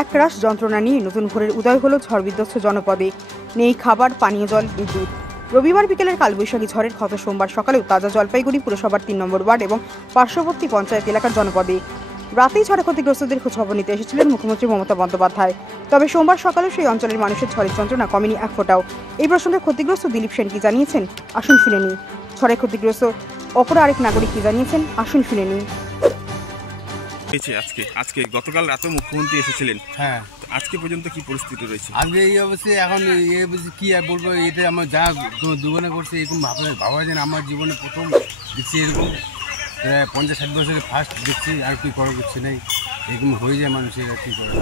একরাশ যন্ত্রণা নিয়ে নতুন ভোরের উদয় হলো ঝড় বিধ্বস্ত জনপদে। নেই খাবার, পানীয় জল, বিদ্যুৎ। রবিবার বিকেলের কালবৈশাখী ঝড়ের ক্ষত সোমবার সকালেও তাজা জলপাইগুড়ি পুরসভার ৩ নম্বর ওয়ার্ড এবং পার্শ্ববর্তী পঞ্চায়েত এলাকার জনপদে। রাতেই ঝড়ে ক্ষতিগ্রস্তদের খোঁজখবর নিতে এসেছিলেন মুখ্যমন্ত্রী মমতা বন্দ্যোপাধ্যায়। তবে সোমবার সকালেও সেই অঞ্চলের মানুষের ঝড়ের যন্ত্রণা কমেনি এক ফোঁটাও। এই প্রসঙ্গে ক্ষতিগ্রস্ত দিলীপ সেন কি জানিয়েছেন, আসুন শুনে নিই। ঝড়ে ক্ষতিগ্রস্ত অপর আরেক নাগরিক কি জানিয়েছেন, আসুন শুনে নিই। আজকে গতকাল রাতে মুখ্যমন্ত্রী এসেছিলেন। হ্যাঁ, আজকে পর্যন্ত কি পরিস্থিতি রয়েছে? আজকে এই অবস্থায় এখন কি আর বলবো, এটা আমার যা দুগুণে করছে এরকম ভাবা যায় না। আমার জীবনে প্রথম দেখছি এরকম, 50-60 বছরে ফার্স্ট দেখছি। আর কি করার কিছু নেই, এরকম হয়ে যায় মানুষের। আর কি করা,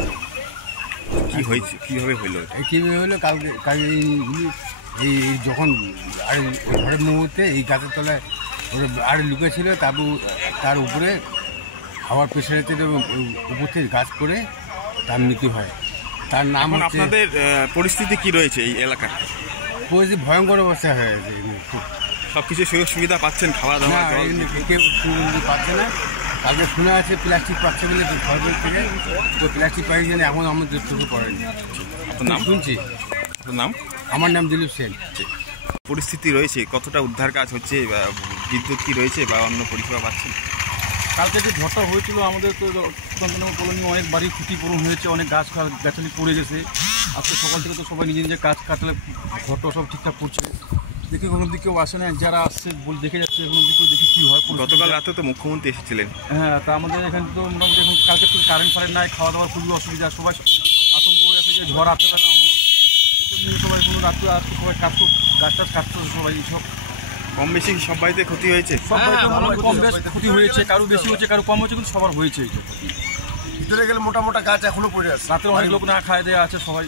কি হয়েছে, কিভাবে হলো? কীভাবে হলো, কালকে এই যখন আর ঘরের মুহূর্তে এই গাছের তলায় ওরা আর লুকেছিল, তার উপরে হাওয়ার প্রেশারে উপর থেকে গাছ পড়ে তার মৃত্যু হয়। তার নাম হচ্ছে। আপনাদের পরিস্থিতি কি রয়েছে এই এলাকার? পরিস্থিতি ভয়ঙ্কর অবস্থা হয়ে গেছে। সবকিছু সুযোগ সুবিধা পাচ্ছেন, খাওয়া দাওয়া? কেউ পাচ্ছে না। কালকে শোনা আছে প্লাস্টিক পাচ্ছে বলে সরকার থেকে, তো প্লাস্টিক পাই জন্য এখন আমাদের চোখে পড়েনি। আপনার নাম? শুনছি। আপনার নাম? আমার নাম দিলীপ সেন। পরিস্থিতি রয়েছে, কতটা উদ্ধার কাজ হচ্ছে, বিদ্যুৎ কি রয়েছে বা অন্য পরিষেবা পাচ্ছেন? কালকে যে ঝড়টা হয়েছিল আমাদের তো চন্দননগর কলোনি অনেক বাড়ি ক্ষতিপূরণ হয়েছে, অনেক গাছালি পড়ে গেছে। আজকে সকাল থেকে তো সবাই নিজের নিজের কাজ কাটলে ঘরটা সব ঠিকঠাক করছে। দেখি কোনো দিকেও আসে না, যারা আসছে দেখে যাচ্ছে, কোনো দিকেও দেখি কী হয়। গতকাল রাতে তো মুখ্যমন্ত্রী এসেছিলেন। হ্যাঁ, তা আমাদের এখানে তো মোটামুটি এখন কালকে তো কারেন্ট নাই, খাওয়া দাওয়ার খুবই অসুবিধা। সবাই আতঙ্ক হয়ে আছে যে ঝড় আসতে পারে না। সবাই কোনো রাত্রে আসছে, সবাই গাছ কাটছে সবাই। সব কম বেশি সব বাড়িতে ক্ষতি হয়েছে। সবাই কম বেশ ক্ষতি হয়েছে, কারো বেশি হয়েছে, কারো কম হয়েছে, কিন্তু সবার হয়েছে। ভিতরে গেলে মোটা মোটা গাছ এখনো পড়ে আছে। রাতে অনেক লোক না খায় দেওয়া আছে সবাই।